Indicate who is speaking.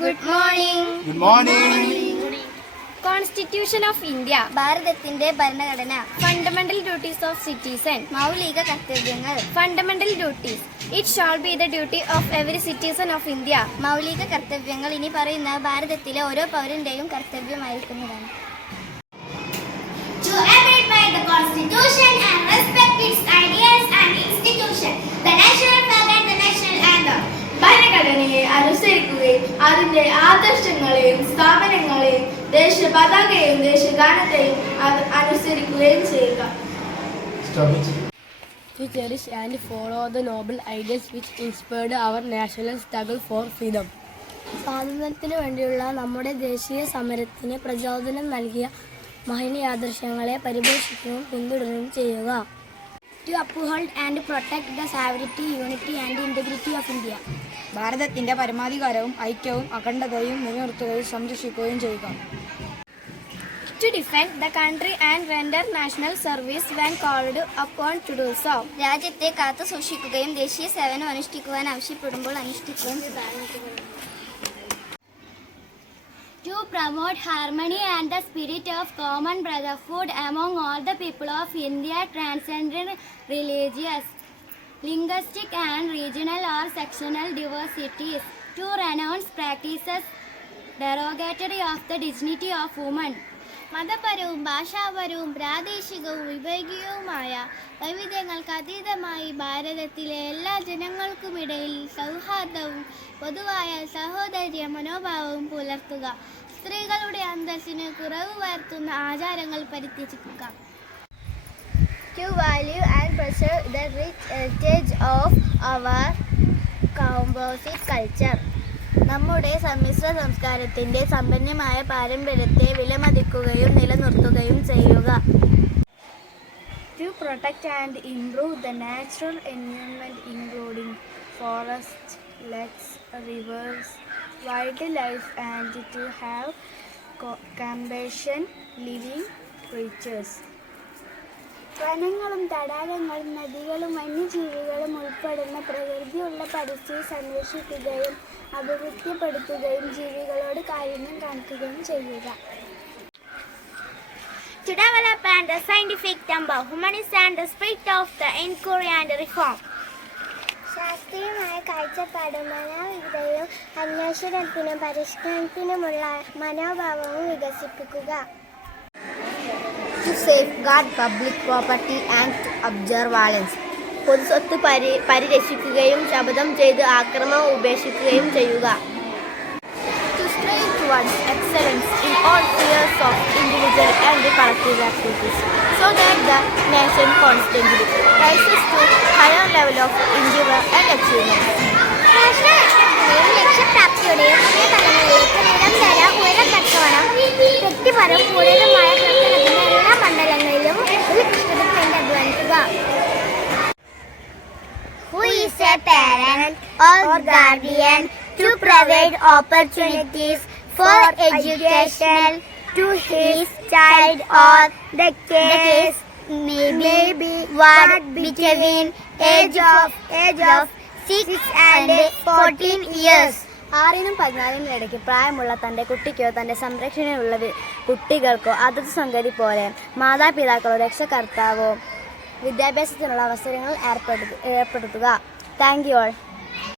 Speaker 1: Good morning
Speaker 2: good morning
Speaker 1: constitution of India
Speaker 3: ഭാരതത്തിന്റെ ഭരണഘടന
Speaker 1: fundamental duties of citizen
Speaker 3: മൗലിക കർത്തവ്യങ്ങൾ.
Speaker 1: Fundamental duties it shall be the duty of every citizen of India
Speaker 3: മൗലിക കർത്തവ്യങ്ങൾ ഇനി പറയുന്ന ഭാരതത്തിലെ ഓരോ പൗരന്റെയും കർത്തവ്യമായിരിക്കുന്നതാണ്
Speaker 4: to abide by the Constitution and respect its ideas and institutions, the national flag and the national anthem.
Speaker 1: ഭരണഘടനയെ അനുസരിക്കുകയും അതിന്റെ ആദർശങ്ങളെയും സ്ഥാപനങ്ങളെയും ദേശപതാകയെയും ദേശഗാനത്തെയും അത് അനുസരിക്കുകയും ചെയ്യുക.
Speaker 5: to cherish and follow the noble ideals which inspired our national struggle for freedom. സ്വാതന്ത്ര്യത്തിന് വേണ്ടിയുള്ള നമ്മുടെ ദേശീയ സമരത്തിന് പ്രചോദനം നൽകിയ മഹനീയാദർശങ്ങളെ പരിപോഷിക്കുകയും പിന്തുടരുകയും ചെയ്യുക.
Speaker 3: To uphold and protect the sovereignty unity and integrity of India
Speaker 5: ഭാരതത്തിന്റെ പരമാധികാരവും ഐക്യവും അഖണ്ഡതയും നിലനിർത്തുകയും സംരക്ഷിക്കുകയും ചെയ്യുക.
Speaker 1: To defend the country and render national service when called upon to do so.
Speaker 3: രാജ്യത്തെ കാത്തു സൂക്ഷിക്കുകയും ദേശീയ സേവനം അനുഷ്ഠിക്കുവാൻ ആവശ്യപ്പെടുമ്പോൾ അനുഷ്ഠിക്കുകയും
Speaker 4: promote harmony and the spirit of common brotherhood among all the people of India, transcending religious, linguistic, and regional or sectional diversities. To renounce practices derogatory of the dignity of woman. മതപരവും ഭാഷാപരവും പ്രാദേശികവും വിവേകീയവുമായ വൈവിധ്യങ്ങൾക്ക് അതീതമായി ഭാരതത്തിലെ എല്ലാ ജനങ്ങൾക്കുമിടയിൽ സൗഹാർദ്ദവും പൊതുവായ സഹോദര്യ മനോഭാവവും പുലർത്തുക സ്ത്രീകളുടെ അന്തസ്സിന് കുറവ് വരുത്തുന്ന ആചാരങ്ങൾ പരിത്യജിക്കുക
Speaker 3: to value and preserve the rich heritage of our composite culture. നമ്മുടെ സമ്മിശ്ര സംസ്കാരത്തിന്റെ സമ്പന്നമായ പാരമ്പര്യത്തെ വിലമതിക്കുകയും നിലനിർത്തുകയും ചെയ്യുക.
Speaker 1: To protect and improve the natural environment including forest lakes rivers wild life and to have compassion living creatures
Speaker 3: വനങ്ങളും തടാകങ്ങളും നദികളും വന്യജീവികളും ഉൾപ്പെടുന്ന പ്രകൃതിയുള്ള പരിസ്ഥിതി സംരക്ഷിക്കുകയും അഭിവൃദ്ധിപ്പെടുത്തുകയും ജീവികളോട് കാരുണ്യം കാണിക്കുകയും ചെയ്യുക
Speaker 4: To develop and the scientific number, humanist and the spirit of the inquiry and reform.
Speaker 3: ശാസ്ത്രീയമായ കാഴ്ചപ്പാടും മനോവിധയും അന്വേഷണത്തിനും പരിഷ്കരണത്തിനുമുള്ള മനോഭാവവും വികസിപ്പിക്കുക to safeguard public property and to observe violence പൊതുസ്വത്ത് പരി പരിരക്ഷിക്കുകയും ശപഥം ചെയ്ത് ആക്രമണം ഉപേക്ഷിക്കുകയും ചെയ്യുക
Speaker 1: To strive towards excellence in all spheres of individual and collective activities so that the nation constantly rises to higher level of endeavor and achievement.
Speaker 4: Who parents parent or guardian to provide opportunities for education to his child or the case may be what between age of age of 6 and 14 years.
Speaker 3: ആറിനും പതിനാലിനും ഇടയ്ക്ക് പ്രായമുള്ള തന്റെ കുട്ടിക്കോ തന്റെ സംരക്ഷണയുള്ള കുട്ടികൾക്കോ അതത് സംഗതി പോലെ മാതാപിതാക്കളോ രക്ഷകർത്താവോ വിദ്യാഭ്യാസത്തിനുള്ള അവസരങ്ങൾ ഏർപ്പെടു ഏർപ്പെടുത്തുക താങ്ക് യു ഓൾ